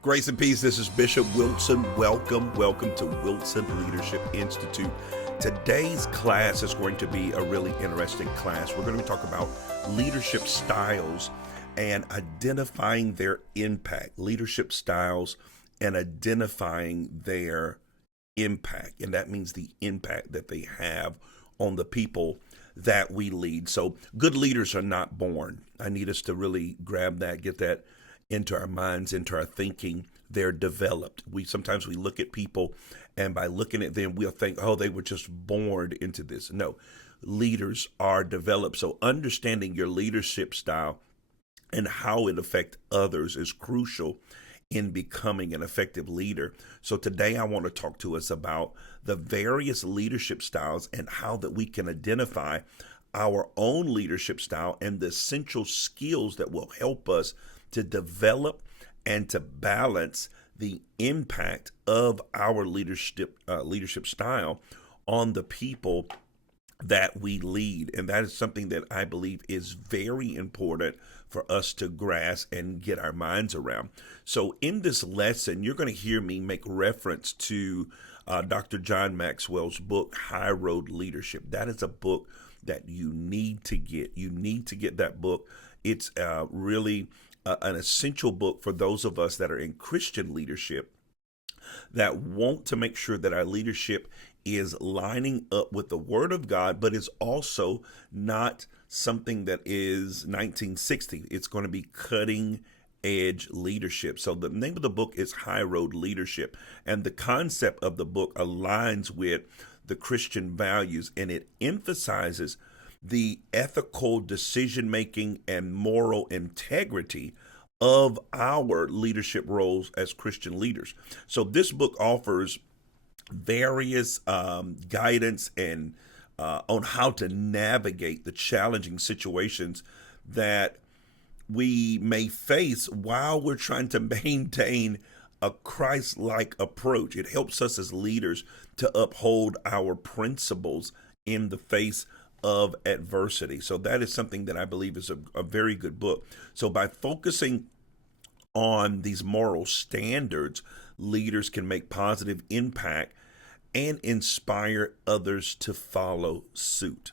Grace and peace. This is Bishop Wilson. Welcome to Wilson Leadership Institute. Today's class is going to be a really interesting class. We're going to be talking about leadership styles and identifying their impact. Leadership styles and identifying their impact. And that means the impact that they have on the people that we lead. So good leaders are not born. I need us to really grab that, get that into our minds, into our thinking. They're developed. Sometimes we look at people, and by looking at them, we'll think, oh, they were just born into this. No, leaders are developed. So understanding your leadership style and how it affects others is crucial in becoming an effective leader. So today I want to talk to us about the various leadership styles and how that we can identify our own leadership style and the essential skills that will help us to develop and to balance the impact of our leadership style on the people that we lead. And that is something that I believe is very important for us to grasp and get our minds around. So in this lesson, you're going to hear me make reference to Dr. John Maxwell's book, High Road Leadership. That is a book that you need to get. You need to get that book. It's really an essential book for those of us that are in Christian leadership that want to make sure that our leadership is lining up with the Word of God, but is also not something that is 1960. It's going to be cutting edge leadership. So the name of the book is High Road Leadership, and the concept of the book aligns with the Christian values, and it emphasizes the ethical decision making and moral integrity of our leadership roles as Christian leaders. So this book offers various guidance and on how to navigate the challenging situations that we may face while we're trying to maintain a Christ-like approach. It helps us as leaders to uphold our principles in the face of adversity. So that is something that I believe is a very good book. So by focusing on these moral standards, leaders can make positive impact and inspire others to follow suit.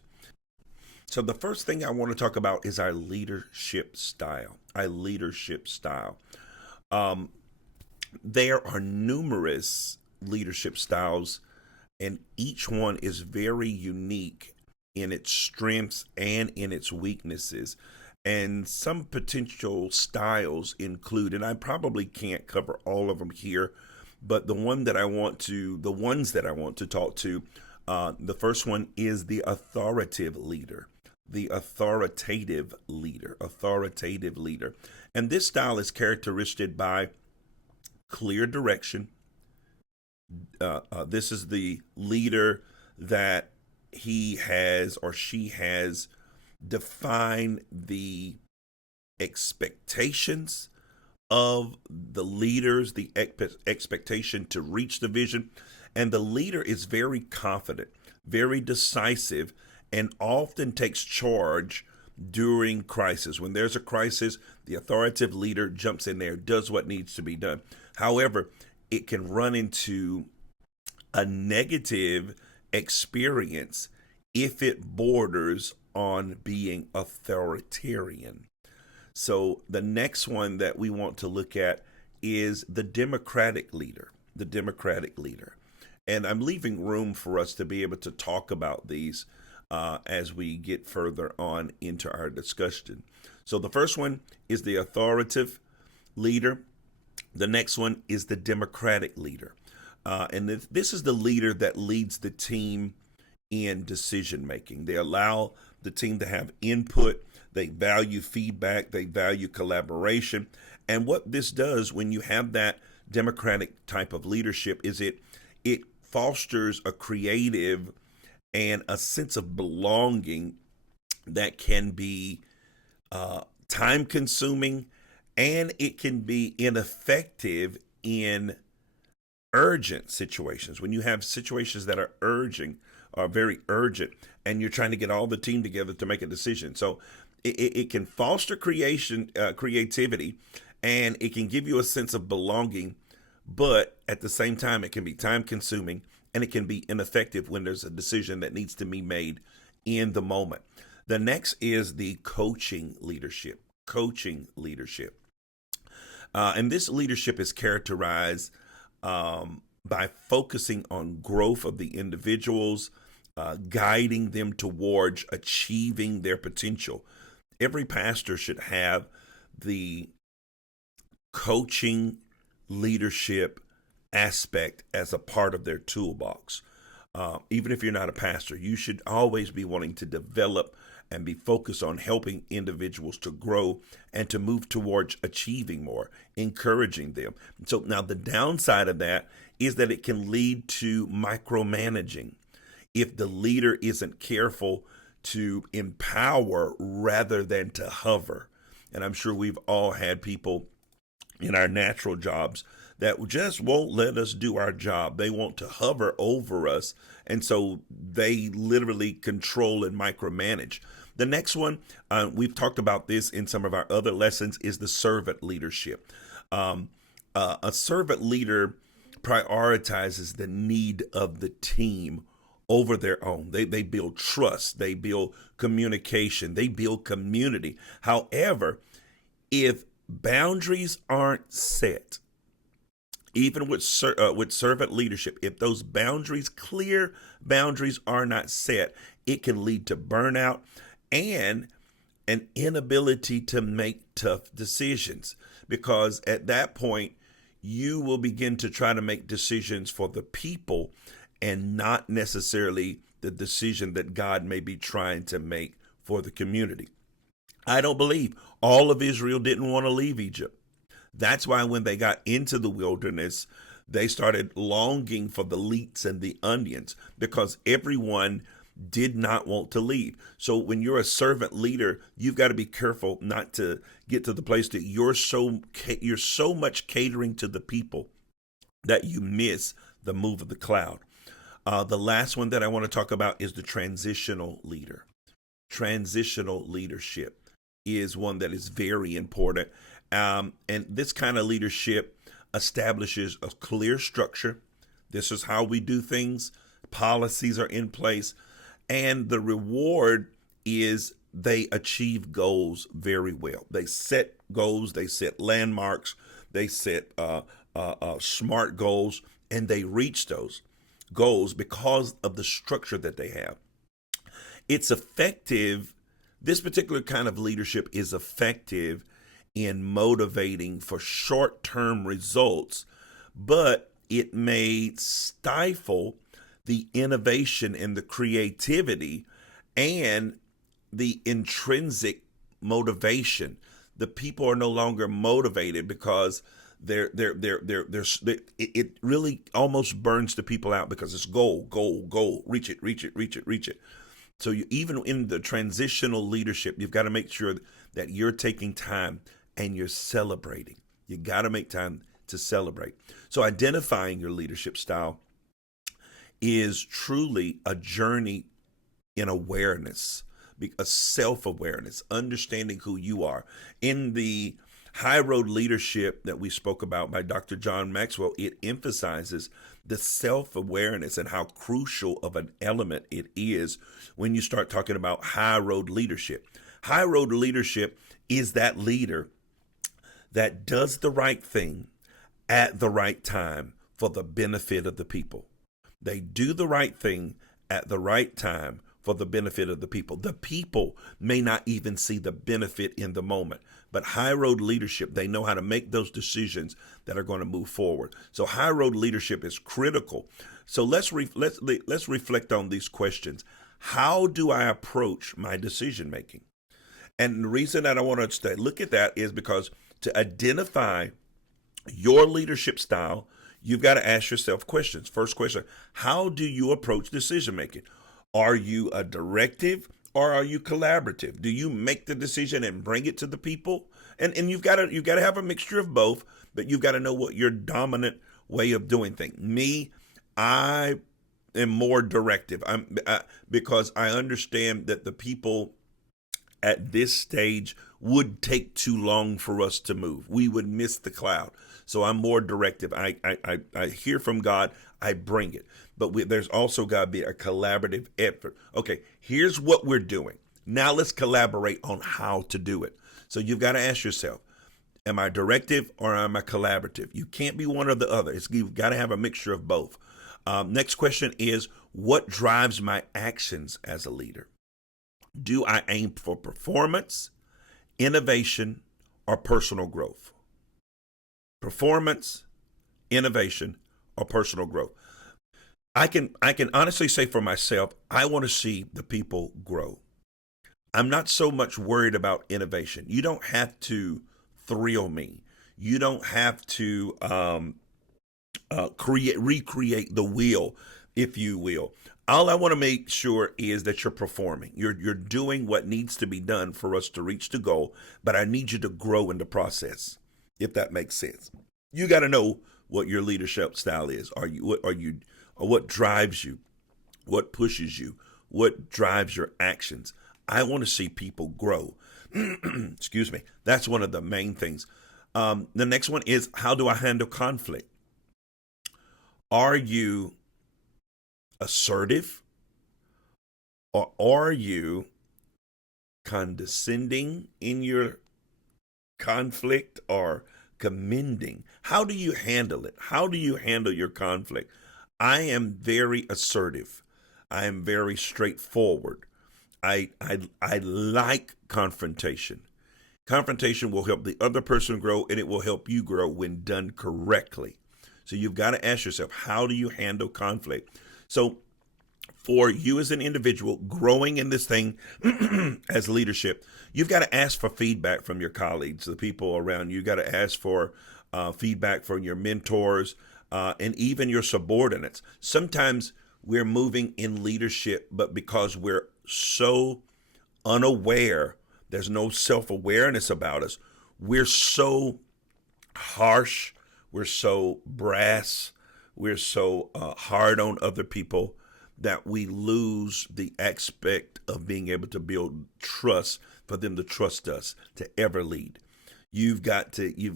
So the first thing I want to talk about is our leadership style. Our leadership style. There are numerous leadership styles, and each one is very unique in its strengths and in its weaknesses. And some potential styles include, and I probably can't cover all of them here, but the ones that I want to talk to, the first one is the authoritative leader. The authoritative leader. And this style is characteristic by clear direction. This is the leader that he has or she has defined the expectations of the leaders, the expectation to reach the vision. And the leader is very confident, very decisive, and often takes charge during crisis. When there's a crisis, the authoritative leader jumps in there, does what needs to be done. However, it can run into a negative experience if it borders on being authoritarian. So the next one that we want to look at is the democratic leader. The democratic leader. And I'm leaving room for us to be able to talk about these as we get further on into our discussion. So the first one is the authoritative leader. The next one is the democratic leader. And this is the leader that leads the team in decision making. They allow the team to have input. They value feedback. They value collaboration. And what this does when you have that democratic type of leadership is it fosters a creative and a sense of belonging that can be time consuming, and it can be ineffective in urgent situations. When you have situations that are very urgent, and you're trying to get all the team together to make a decision. So it can foster creativity, and it can give you a sense of belonging, but at the same time, it can be time consuming and it can be ineffective when there's a decision that needs to be made in the moment. The next is the coaching leadership. Coaching leadership. And this leadership is characterized by focusing on growth of the individuals, guiding them towards achieving their potential. Every pastor should have the coaching leadership aspect as a part of their toolbox. Even if you're not a pastor, you should always be wanting to develop and be focused on helping individuals to grow and to move towards achieving more, encouraging them. So now the downside of that is that it can lead to micromanaging if the leader isn't careful to empower rather than to hover. And I'm sure we've all had people in our natural jobs that just won't let us do our job. They want to hover over us. And so they literally control and micromanage. The next one, we've talked about this in some of our other lessons, is the servant leadership. A servant leader prioritizes the need of the team over their own. They build trust, they build communication, they build community. However, if boundaries aren't set, even with servant leadership, if those clear boundaries are not set, it can lead to burnout and an inability to make tough decisions, because at that point, you will begin to try to make decisions for the people and not necessarily the decision that God may be trying to make for the community. I don't believe all of Israel didn't want to leave Egypt. That's why when they got into the wilderness, they started longing for the leeks and the onions, because everyone did not want to leave. So when you're a servant leader, you've got to be careful not to get to the place that you're so much catering to the people that you miss the move of the cloud. The last one that I want to talk about is the transitional leader. Transitional leadership is one that is very important. And this kind of leadership establishes a clear structure. This is how we do things. Policies are in place. And the reward is they achieve goals very well. They set goals, they set landmarks, they set SMART goals, and they reach those goals because of the structure that they have. It's effective. This particular kind of leadership is effective in motivating for short-term results, but it may stifle the innovation and the creativity and the intrinsic motivation. The people are no longer motivated because it really almost burns the people out, because it's goal, reach it. So even in the transitional leadership, you've got to make sure that you're taking time and you're celebrating. You got to make time to celebrate. So identifying your leadership style is truly a journey in awareness, a self-awareness, understanding who you are. In the High Road Leadership that we spoke about by Dr. John Maxwell, it emphasizes the self-awareness and how crucial of an element it is when you start talking about high road leadership. High road leadership is that leader that does the right thing at the right time for the benefit of the people. They do the right thing at the right time for the benefit of the people. The people may not even see the benefit in the moment, but high road leadership, they know how to make those decisions that are going to move forward. So high road leadership is critical. So let's reflect on these questions. How do I approach my decision making? And the reason that I want to look at that is because to identify your leadership style, you've got to ask yourself questions. First question, how do you approach decision making? Are you a directive or are you collaborative? Do you make the decision and bring it to the people? And you've got to have a mixture of both, but you've got to know what your dominant way of doing things. Me, I am more directive. Because I understand that the people at this stage would take too long for us to move. We would miss the cloud. So I'm more directive. I hear from God. I bring it. But there's also got to be a collaborative effort. Okay, here's what we're doing. Now let's collaborate on how to do it. So you've got to ask yourself, am I directive or am I collaborative? You can't be one or the other. You've got to have a mixture of both. Next question is, what drives my actions as a leader? Do I aim for performance, innovation, or personal growth? Performance, innovation, or personal growth. I can honestly say for myself, I want to see the people grow. I'm not so much worried about innovation. You don't have to thrill me. You don't have to recreate the wheel, if you will. All I want to make sure is that you're performing. You're doing what needs to be done for us to reach the goal, but I need you to grow in the process, if that makes sense. You got to know what your leadership style is. What drives you? What pushes you? What drives your actions? I want to see people grow. Excuse me. That's one of the main things. The next one is, how do I handle conflict? Are you assertive, or are you condescending in your conflict, or commending? How do you handle it? How do you handle your conflict? I am very assertive. I am very straightforward. I like confrontation. Confrontation will help the other person grow, and it will help you grow when done correctly. So you've got to ask yourself, how do you handle conflict? So for you as an individual growing in this thing as leadership, you've got to ask for feedback from your colleagues, the people around you. You've got to ask for feedback from your mentors and even your subordinates. Sometimes we're moving in leadership, but because we're so unaware, there's no self-awareness about us, we're so harsh, we're so brass, we're so hard on other people that we lose the aspect of being able to build trust for them to trust us to ever lead. You've got to use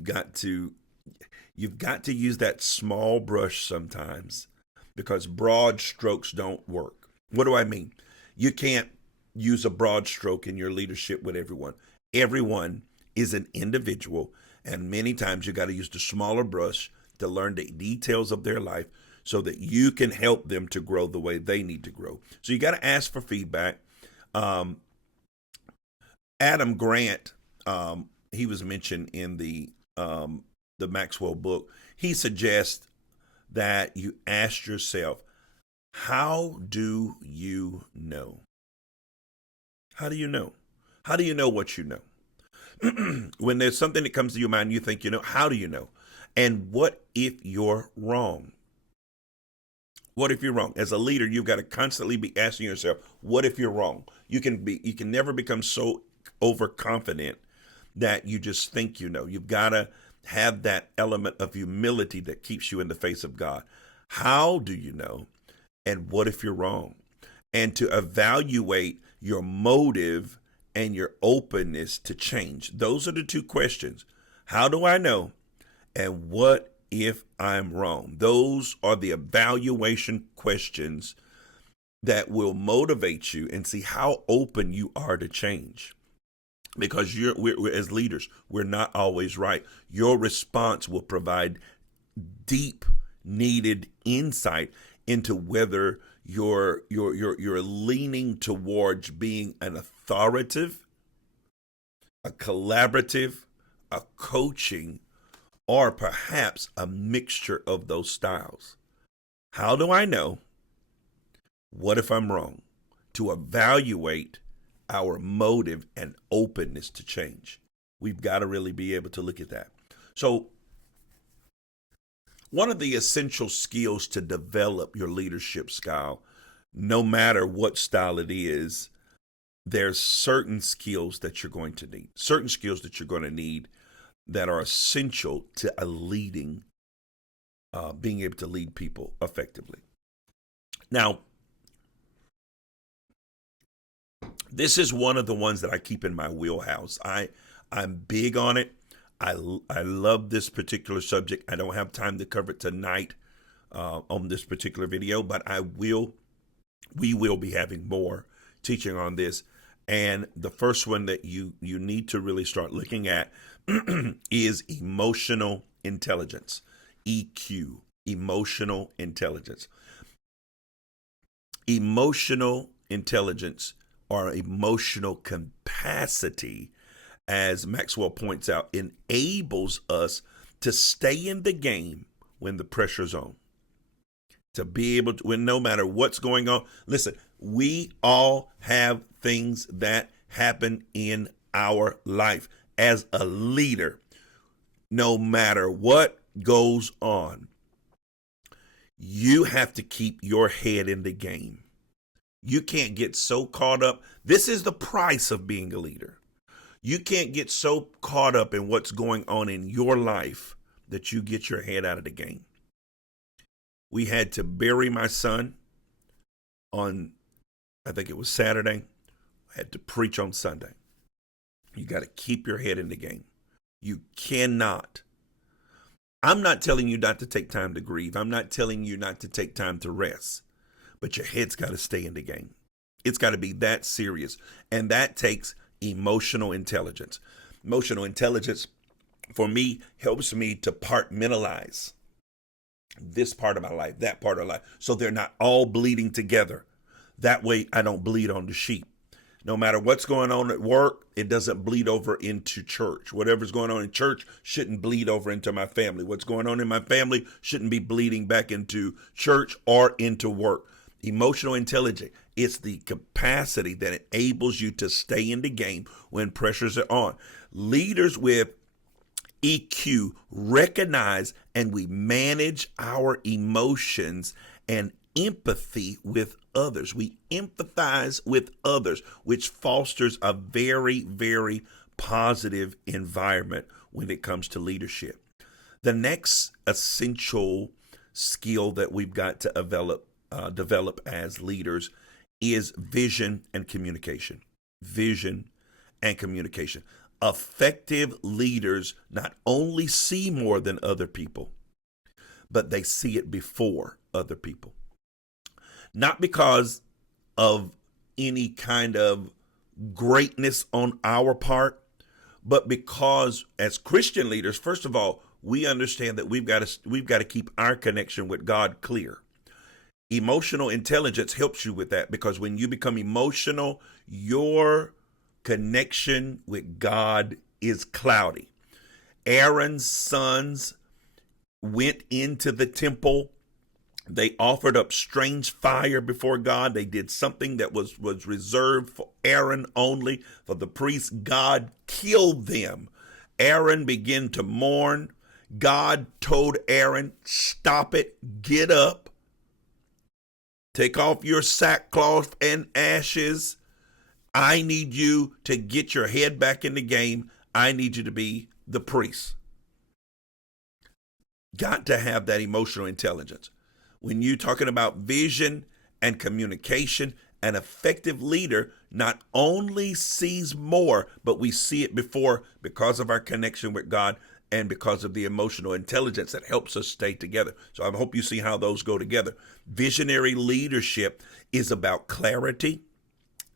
that small brush sometimes, because broad strokes don't work. What do I mean? You can't use a broad stroke in your leadership with everyone. Everyone is an individual, and many times you got to use the smaller brush to learn the details of their life so that you can help them to grow the way they need to grow. So you got to ask for feedback. Adam Grant, he was mentioned in the Maxwell book. He suggests that you ask yourself, how do you know? How do you know? How do you know what you know? When there's something that comes to your mind, you think you know, how do you know? And what if you're wrong? What if you're wrong? As a leader, you've got to constantly be asking yourself, what if you're wrong? You can never become so overconfident that you just think you know. You've got to have that element of humility that keeps you in the face of God. How do you know? And what if you're wrong? And to evaluate your motive and your openness to change. Those are the two questions. How do I know? And what if I'm wrong? Those are the evaluation questions that will motivate you and see how open you are to change. Because we're as leaders, we're not always right. Your response will provide deep, needed insight into whether you're leaning towards being an authoritative, a collaborative, a coaching, or perhaps a mixture of those styles. How do I know? What if I'm wrong? To evaluate our motive and openness to change. We've got to really be able to look at that. So one of the essential skills to develop your leadership style, no matter what style it is, there's certain skills that you're going to need, that are essential to being able to lead people effectively. Now, this is one of the ones that I keep in my wheelhouse. I I'm big on it. I love this particular subject. I don't have time to cover it tonight on this particular video, but we will be having more teaching on this. And the first one that you need to really start looking at is emotional intelligence, EQ, emotional intelligence. Emotional intelligence or emotional capacity, as Maxwell points out, enables us to stay in the game when the pressure's on. To be able to, when no matter what's going on, listen, we all have things that happen in our life. As a leader, no matter what goes on, you have to keep your head in the game. You can't get so caught up. This is the price of being a leader. You can't get so caught up in what's going on in your life that you get your head out of the game. We had to bury my son on, I think it was Saturday. I had to preach on Sunday. You got to keep your head in the game. You cannot. I'm not telling you not to take time to grieve. I'm not telling you not to take time to rest. But your head's got to stay in the game. It's got to be that serious. And that takes emotional intelligence. Emotional intelligence, for me, helps me to compartmentalize this part of my life, that part of life, so they're not all bleeding together. That way I don't bleed on the sheep. No matter what's going on at work, it doesn't bleed over into church. Whatever's going on in church shouldn't bleed over into my family. What's going on in my family shouldn't be bleeding back into church or into work. Emotional intelligence, it's the capacity that enables you to stay in the game when pressures are on. Leaders with EQ recognize and we manage our emotions and empathy with others. We empathize with others, which fosters a very, very positive environment when it comes to leadership. The next essential skill that we've got to develop as leaders is vision and communication. Vision and communication. Effective leaders not only see more than other people, but they see it before other people. Not because of any kind of greatness on our part, but because as Christian leaders, first of all, we understand that we've got to keep our connection with God clear. Emotional intelligence helps you with that, because when you become emotional, your connection with God is cloudy. Aaron's sons went into the temple. They offered up strange fire before God. They did something that was reserved for Aaron only, for the priests. God killed them. Aaron began to mourn. God told Aaron, stop it, get up, take off your sackcloth and ashes. I need you to get your head back in the game. I need you to be the priest. Got to have that emotional intelligence. When you're talking about vision and communication, an effective leader not only sees more, but we see it before because of our connection with God and because of the emotional intelligence that helps us stay together. So I hope you see how those go together. Visionary leadership is about clarity.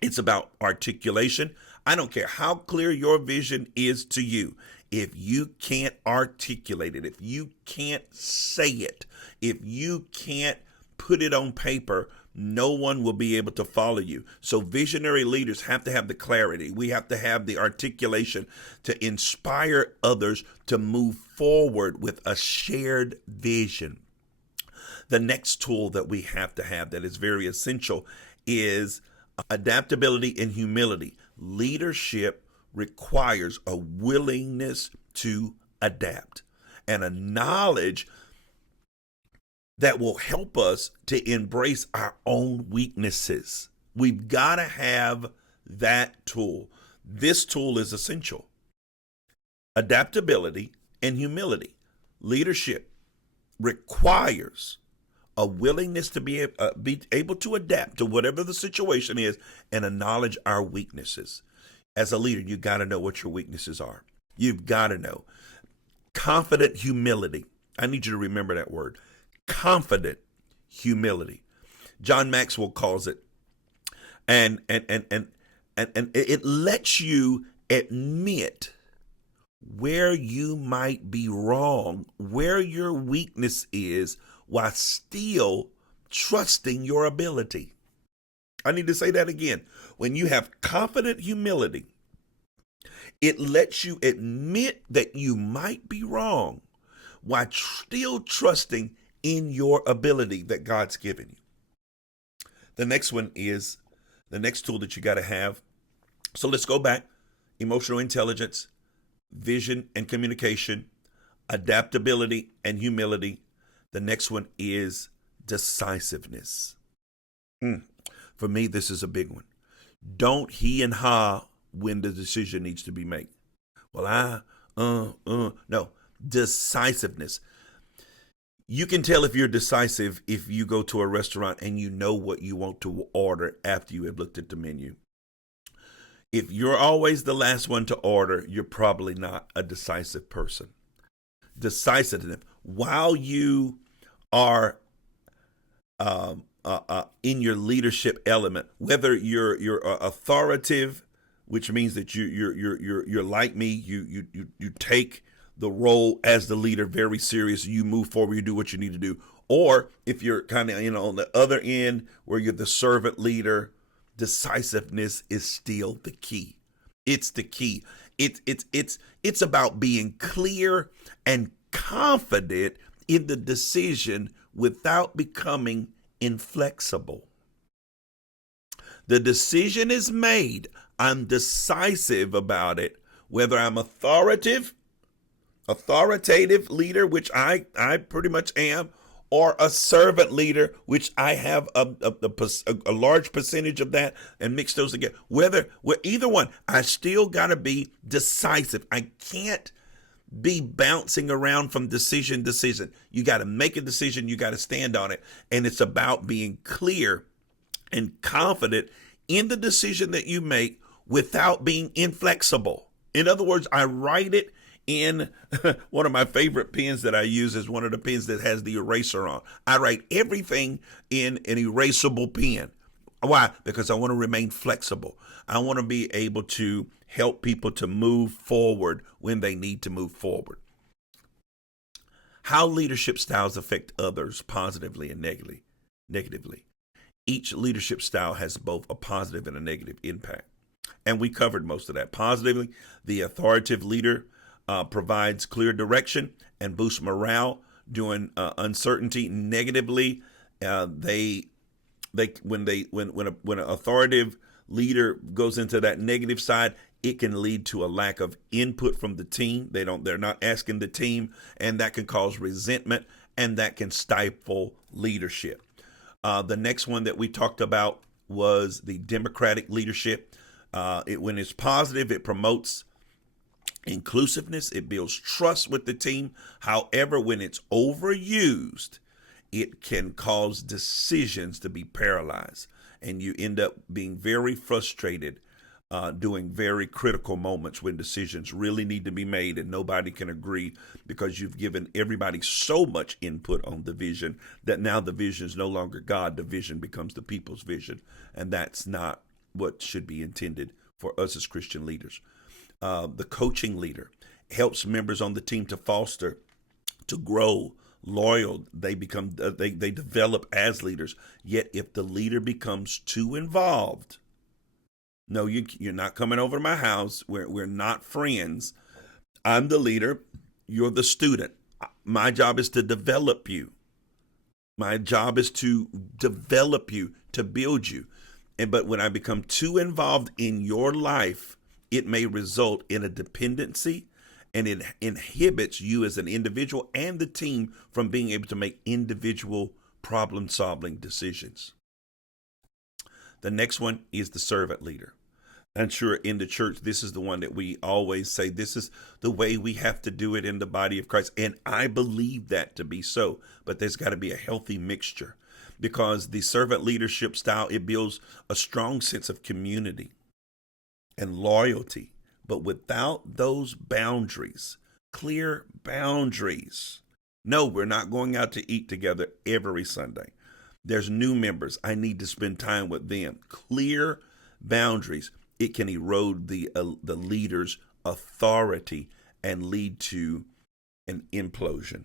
It's about articulation. I don't care how clear your vision is to you. If you can't articulate it, if you can't say it, if you can't put it on paper, no one will be able to follow you. So visionary leaders have to have the clarity. We have to have the articulation to inspire others to move forward with a shared vision. The next tool that we have to have that is very essential is adaptability and humility. Leadership requires a willingness to adapt and a knowledge that will help us to embrace our own weaknesses. We've got to have that tool. This tool is essential. Adaptability and humility. Leadership requires a willingness to be able to adapt to whatever the situation is and acknowledge our weaknesses. As a leader, you got to know what your weaknesses are. You've got to know. Confident humility. I need you to remember that word. Confident humility. John Maxwell calls it. And it lets you admit where you might be wrong, where your weakness is, while still trusting your ability. I need to say that again. When you have confident humility, it lets you admit that you might be wrong while still trusting in your ability that God's given you. The next one is the next tool that you got to have. So let's go back. Emotional intelligence, vision and communication, adaptability and humility. The next one is decisiveness. For me, this is a big one. Don't he and ha when the decision needs to be made. Well, no, decisiveness. You can tell if you're decisive if you go to a restaurant and you know what you want to order after you have looked at the menu. If you're always the last one to order, you're probably not a decisive person. Decisiveness. While you are in your leadership element, whether you're authoritative, which means that you're like me, you take the role as the leader very serious. You move forward, you do what you need to do. Or if you're kind of on the other end where you're the servant leader, decisiveness is still the key. It's the key. It's about being clear and confident in the decision without becoming inflexible. The decision is made. I'm decisive about it, whether I'm authoritative leader, which I pretty much am, or a servant leader, which I have a large percentage of that, and mix those together. Whether either one, I still got to be decisive. I can't be bouncing around from decision to decision. You got to make a decision. You got to stand on it. And it's about being clear and confident in the decision that you make without being inflexible. In other words, I write it in one of my favorite pens that I use is one of the pens that has the eraser on. I write everything in an erasable pen. Why? Because I want to remain flexible. I want to be able to help people to move forward when they need to move forward. How leadership styles affect others positively and negatively. Each leadership style has both a positive and a negative impact. And we covered most of that. Positively, the authoritative leader provides clear direction and boosts morale during uncertainty. Negatively, when an authoritative leader goes into that negative side, it can lead to a lack of input from the team. They're not asking the team, and that can cause resentment, and that can stifle leadership. The next one that we talked about was the democratic leadership. When it's positive, it promotes inclusiveness. It builds trust with the team. However, when it's overused, it can cause decisions to be paralyzed, and you end up being very frustrated during very critical moments when decisions really need to be made and nobody can agree because you've given everybody so much input on the vision that now the vision is no longer God. The vision becomes the people's vision, and that's not what should be intended for us as Christian leaders. The coaching leader helps members on the team to foster, to grow, loyal. They develop as leaders. Yet if the leader becomes too involved, no, you're not coming over to my house. We're not friends. I'm the leader. You're the student. My job is to develop you. My job is to develop you, to build you. But when I become too involved in your life, it may result in a dependency, and it inhibits you as an individual and the team from being able to make individual problem-solving decisions. The next one is the servant leader. I'm sure in the church, this is the one that we always say, this is the way we have to do it in the body of Christ. And I believe that to be so, but there's got to be a healthy mixture, because the servant leadership style, it builds a strong sense of community. and loyalty. But without those boundaries, clear boundaries, no, we're not going out to eat together every Sunday. There's new members. I need to spend time with them. Clear boundaries. It can erode the leader's authority and lead to an implosion.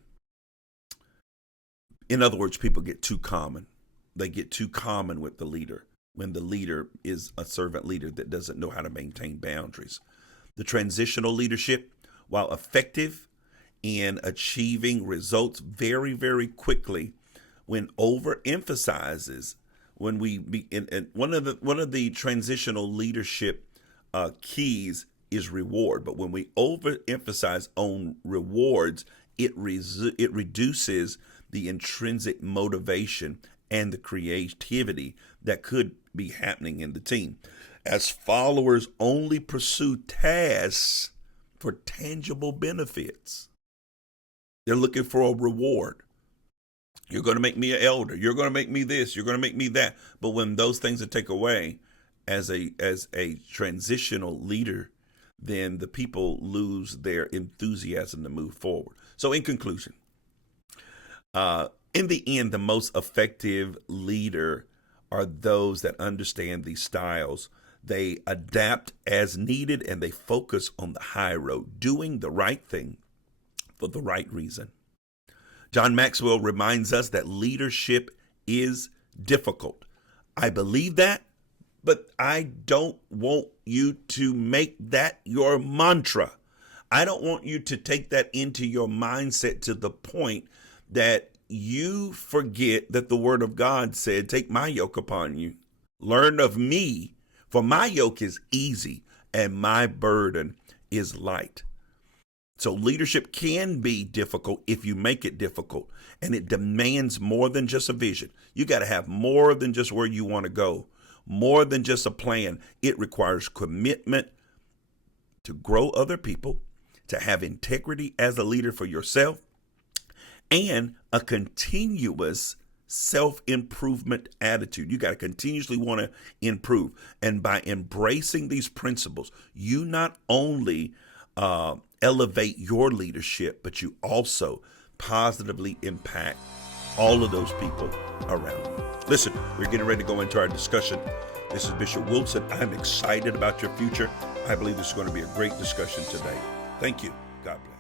In other words, people get too common. They get too common with the leader when the leader is a servant leader that doesn't know how to maintain boundaries. The transitional leadership, while effective in achieving results very, very quickly, when overemphasizes, when we be in one of the transitional leadership keys is reward. But when we overemphasize on rewards, it reduces the intrinsic motivation and the creativity that could be happening in the team. As followers only pursue tasks for tangible benefits. They're looking for a reward. You're going to make me an elder. You're going to make me this. You're going to make me that. But when those things are taken away as a transitional leader, then the people lose their enthusiasm to move forward. So in conclusion, in the end, the most effective leader are those that understand these styles. They adapt as needed and they focus on the high road, doing the right thing for the right reason. John Maxwell reminds us that leadership is difficult. I believe that, but I don't want you to make that your mantra. I don't want you to take that into your mindset to the point that you forget that the word of God said, take my yoke upon you. Learn of me, for my yoke is easy and my burden is light. So leadership can be difficult if you make it difficult, and it demands more than just a vision. You got to have more than just where you want to go, more than just a plan. It requires commitment to grow other people, to have integrity as a leader for yourself, and a continuous self-improvement attitude. You got to continuously want to improve. And by embracing these principles, you not only elevate your leadership, but you also positively impact all of those people around you. Listen, we're getting ready to go into our discussion. This is Bishop Wilson. I'm excited about your future. I believe this is going to be a great discussion today. Thank you. God bless.